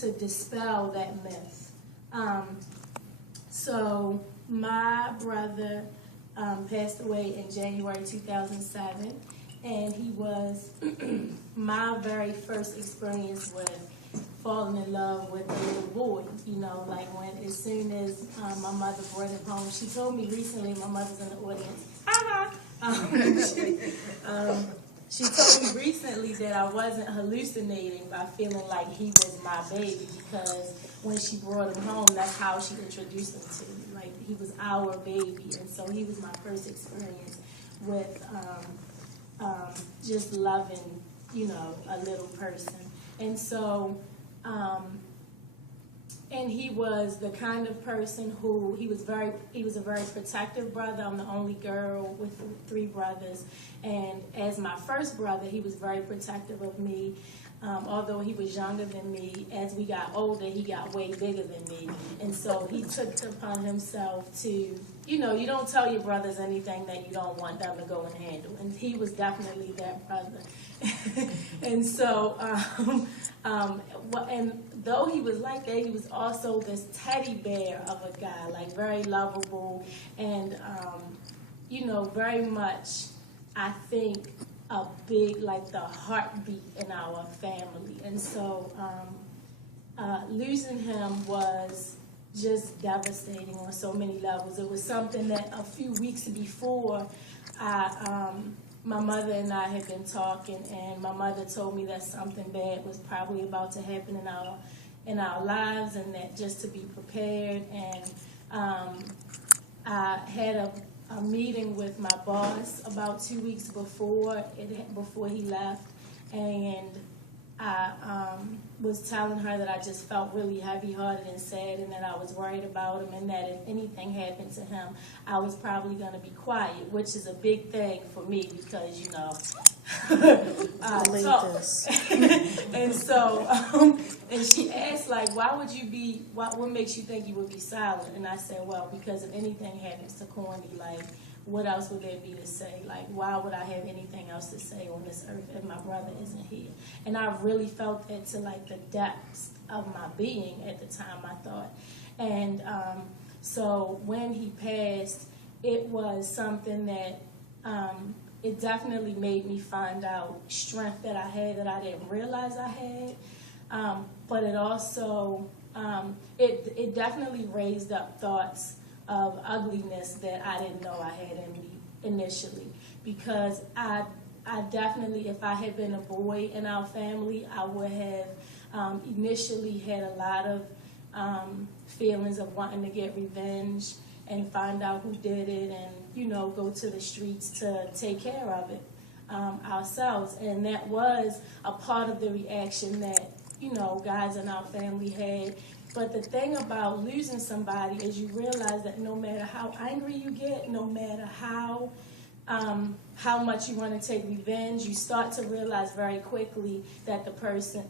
to dispel that myth. So my brother passed away in January 2007, and he was my very first experience with falling in love with a little boy. You know, like as soon as my mother brought him home, she told me recently, my mother's in the audience. Hi, she told me recently that I wasn't hallucinating by feeling like he was my baby, because when she brought him home, that's how she introduced him to me. Like, he was our baby, and so he was my first experience with just loving, you know, a little person. And so, and he was the kind of person who, he was a very protective brother. I'm the only girl with 3 brothers. And as my first brother, he was very protective of me. Although he was younger than me, as we got older, he got way bigger than me. And so he took it upon himself to, you know, you don't tell your brothers anything that you don't want them to go and handle. And he was definitely that brother. And so, and though he was like that, he was also this teddy bear of a guy, like very lovable and, you know, very much, I think, a big, like the heartbeat in our family. And so losing him was just devastating on so many levels. It was something that a few weeks before, my mother and I had been talking, and my mother told me that something bad was probably about to happen in our lives, and that just to be prepared. And I had a meeting with my boss about 2 weeks before he left, and I was telling her that I just felt really heavy-hearted and sad, and that I was worried about him, and that if anything happened to him, I was probably going to be quiet, which is a big thing for me because, you know, I talk. And so, and she asked, like, what makes you think you would be silent? And I said, well, because if anything happens to Corny, like, what else would there be to say? Like, why would I have anything else to say on this earth if my brother isn't here? And I really felt that to, like, the depths of my being at the time, I thought. And so when he passed, it was something that it definitely made me find out strength that I had that I didn't realize I had. But it also, it definitely raised up thoughts of ugliness that I didn't know I had in me initially. Because I definitely, if I had been a boy in our family, I would have initially had a lot of feelings of wanting to get revenge and find out who did it, and, you know, go to the streets to take care of it ourselves. And that was a part of the reaction that, you know, guys in our family had. But the thing about losing somebody is you realize that no matter how angry you get, no matter how much you want to take revenge, you start to realize very quickly that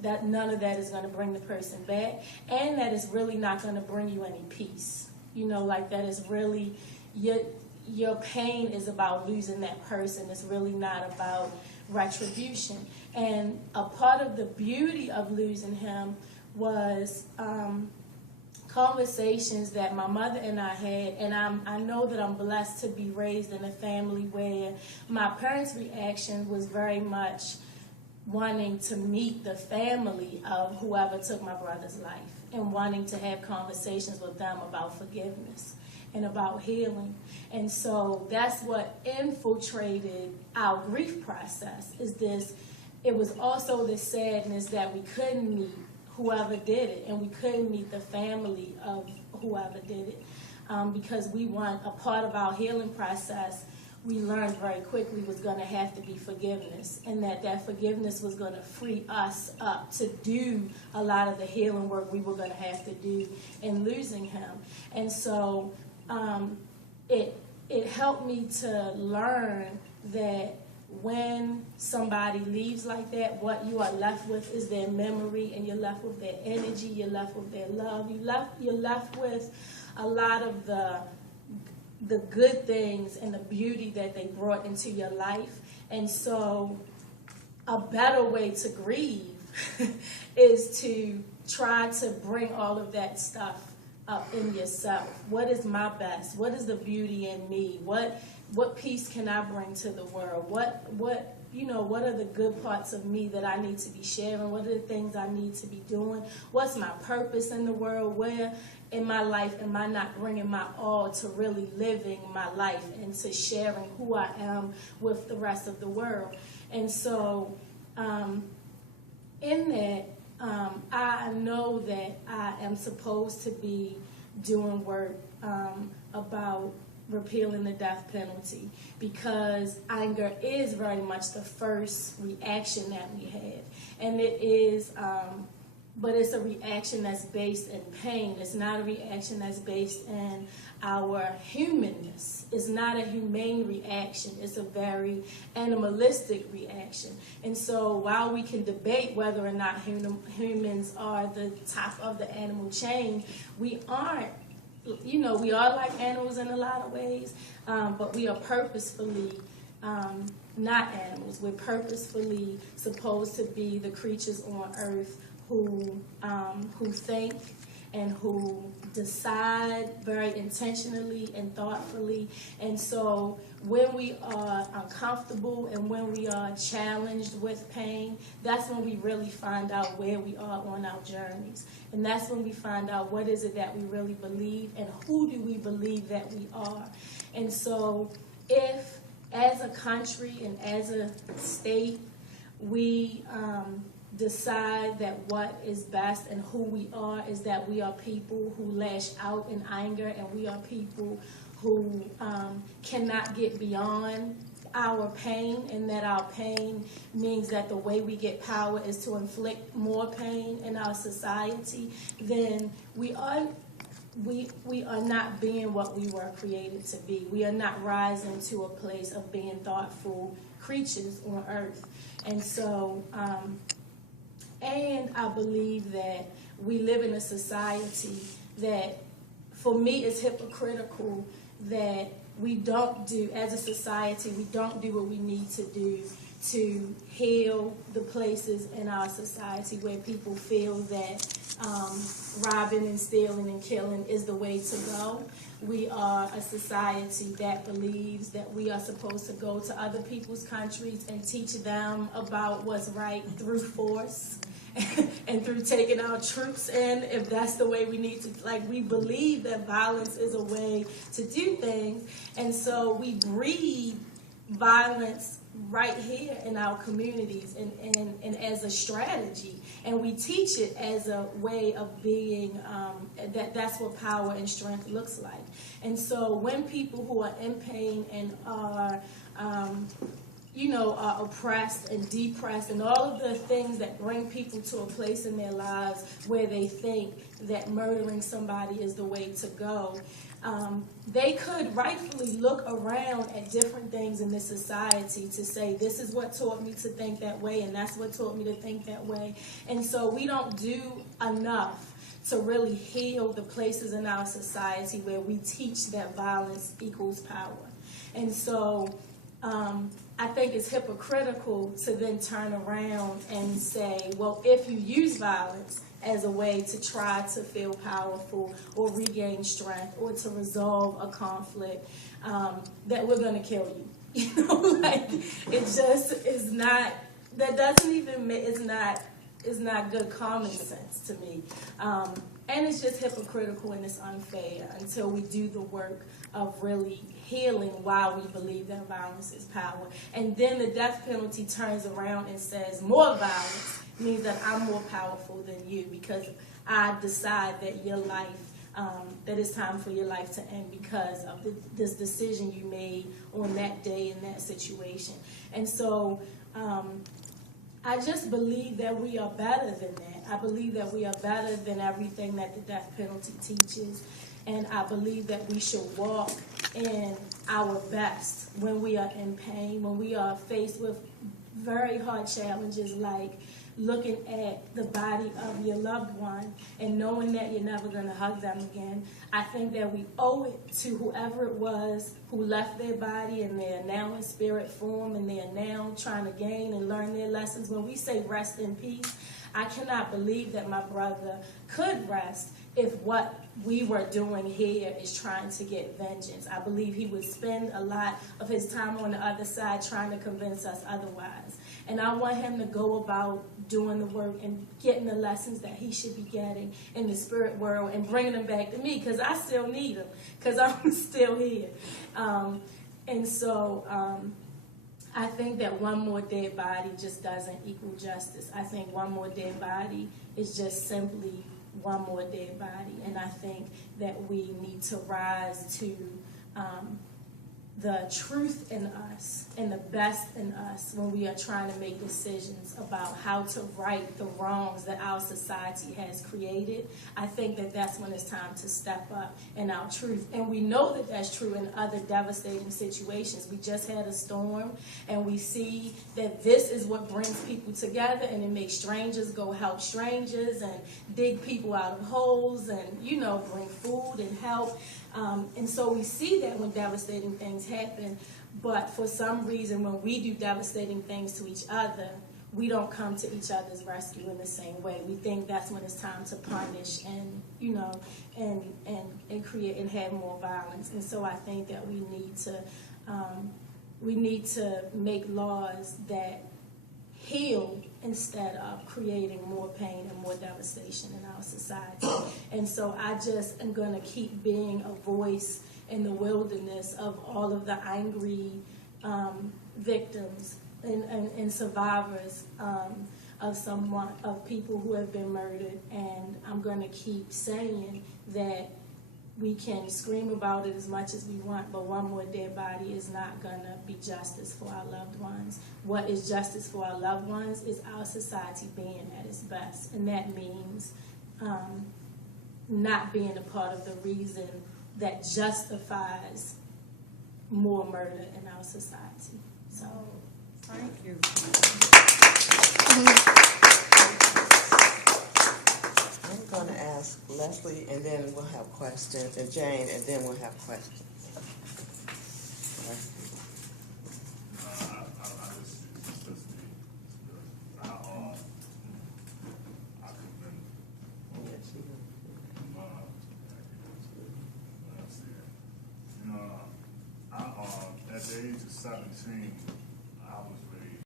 that none of that is going to bring the person back, and that it's really not going to bring you any peace. You know, like, that is really, your pain is about losing that person. It's really not about retribution. And a part of the beauty of losing him was conversations that my mother and I had, and I know that I'm blessed to be raised in a family where my parents' reaction was very much wanting to meet the family of whoever took my brother's life, and wanting to have conversations with them about forgiveness and about healing. And so that's what infiltrated our grief process, it was also this sadness that we couldn't meet whoever did it, and we couldn't meet the family of whoever did it, because we want a part of our healing process. We learned very quickly was going to have to be forgiveness, and that forgiveness was going to free us up to do a lot of the healing work we were going to have to do in losing him. And so it helped me to learn that when somebody leaves like that, what you are left with is their memory, and you're left with their energy, you're left with their love, you're left with a lot of the good things and the beauty that they brought into your life. And so a better way to grieve is to try to bring all of that stuff up in yourself. What is my best? What is the beauty in me? What peace can I bring to the world? What are the good parts of me that I need to be sharing? What are the things I need to be doing? What's my purpose in the world? Where in my life am I not bringing my all to really living my life and to sharing who I am with the rest of the world? And so in that, I know that I am supposed to be doing work about repealing the death penalty, because anger is very much the first reaction that we have, and it is but it's a reaction that's based in pain. It's not a reaction that's based in our humanness. It's not a humane reaction. It's a very animalistic reaction. And so while we can debate whether or not humans are the top of the animal chain, we aren't. We are like animals in a lot of ways, but we are purposefully not animals. We're purposefully supposed to be the creatures on earth who think and who decide very intentionally and thoughtfully. And so when we are uncomfortable and when we are challenged with pain, that's when we really find out where we are on our journeys. And that's when we find out what is it that we really believe and who do we believe that we are. And so if, as a country and as a state, we decide that what is best and who we are is that we are people who lash out in anger, and we are people who cannot get beyond our pain, and that our pain means that the way we get power is to inflict more pain in our society, then we are not being what we were created to be. We are not rising to a place of being thoughtful creatures on earth. And so and I believe that we live in a society that, for me, is hypocritical, that we don't do, as a society, we don't do what we need to do to heal the places in our society where people feel that robbing and stealing and killing is the way to go. We are a society that believes that we are supposed to go to other people's countries and teach them about what's right through force and through taking our troops in, if that's the way we need to. We believe that violence is a way to do things, and so we breed violence right here in our communities and as a strategy, and we teach it as a way of being, that's what power and strength looks like. And so when people who are in pain and are are oppressed and depressed and all of the things that bring people to a place in their lives where they think that murdering somebody is the way to go, they could rightfully look around at different things in this society to say, this is what taught me to think that way, and that's what taught me to think that way. And so we don't do enough to really heal the places in our society where we teach that violence equals power. And so I think it's hypocritical to then turn around and say, well, if you use violence as a way to try to feel powerful or regain strength or to resolve a conflict, that we're going to kill you. It just is not, that doesn't even, it's not good common sense to me. And it's just hypocritical and it's unfair until we do the work of really healing why we believe that violence is power. And then the death penalty turns around and says more violence means that I'm more powerful than you because I decide that your life, that it's time for your life to end because of this decision you made on that day in that situation. And so I just believe that we are better than that. I believe that we are better than everything that the death penalty teaches. And I believe that we should walk in our best when we are in pain, when we are faced with very hard challenges like looking at the body of your loved one and knowing that you're never going to hug them again. I think that we owe it to whoever it was who left their body and they're now in spirit form and they're now trying to gain and learn their lessons. When we say rest in peace, I cannot believe that my brother could rest if what we were doing here is trying to get vengeance. I believe he would spend a lot of his time on the other side trying to convince us otherwise. And I want him to go about doing the work and getting the lessons that he should be getting in the spirit world and bringing them back to me, because I still need them, because I'm still here. And so I think that one more dead body just doesn't equal justice. I think one more dead body is just simply one more dead body. And I think that we need to rise to the truth in us and the best in us when we are trying to make decisions about how to right the wrongs that our society has created. I think that that's when it's time to step up in our truth. And we know that that's true in other devastating situations. We just had a storm, and we see that this is what brings people together, and it makes strangers go help strangers and dig people out of holes and, bring food and help. And so we see that when devastating things happen, but for some reason when we do devastating things to each other, we don't come to each other's rescue in the same way. We think that's when it's time to punish and, and create and have more violence. And so I think that we need to make laws that heal instead of creating more pain and more devastation in our society. And so I just am going to keep being a voice in the wilderness of all of the angry victims and survivors of people who have been murdered. And I'm going to keep saying that we can scream about it as much as we want, but one more dead body is not going to be justice for our loved ones. What is justice for our loved ones is our society being at its best, and that means not being a part of the reason that justifies more murder in our society. So, thank you. I'm going to ask Leslie, and then we'll have questions, and Jane, and then we'll have questions. Leslie. At the age of 17,